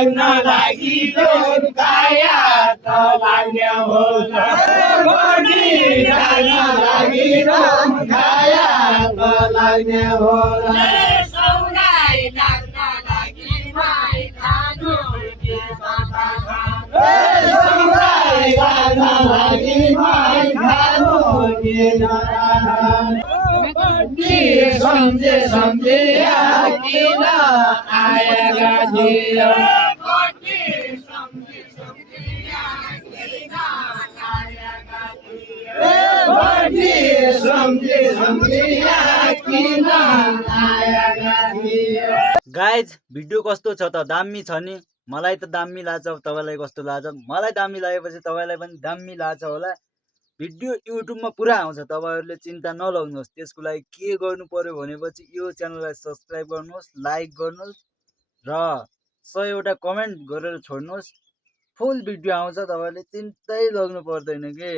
लाग्न लागि काया त लाग्ने होला बढी लाग्न लागि काया त लाग्ने होला सौगाई लाग्न लागि भाइ खानु के बाबा सौगाई लाग्न लागि भाइ खानु के समझे समझे किन आएगा जियो गाइज भिडियो कस्तो छ त दामी छ नि मलाई त दामी लाग्छ तपाईलाई कस्तो लाग्छ मलाई दामी लागेपछि तपाईलाई पनि दामी लाग्छ होला भिडियो युट्युबमा पुरा आउँछ तपाईहरुले चिन्ता नलाउनुहोस् त्यसको लागि के गर्नु पर्यो भनेपछि यो च्यानललाई सब्स्क्राइब गर्नुहोस् लाइक गर्नुहोस् र 100 वटा कमेन्ट गरेर छोड्नुहोस् फुल भिडियो आउँछ तपाईहरुले चिन्तै लाग्नु पर्दैन के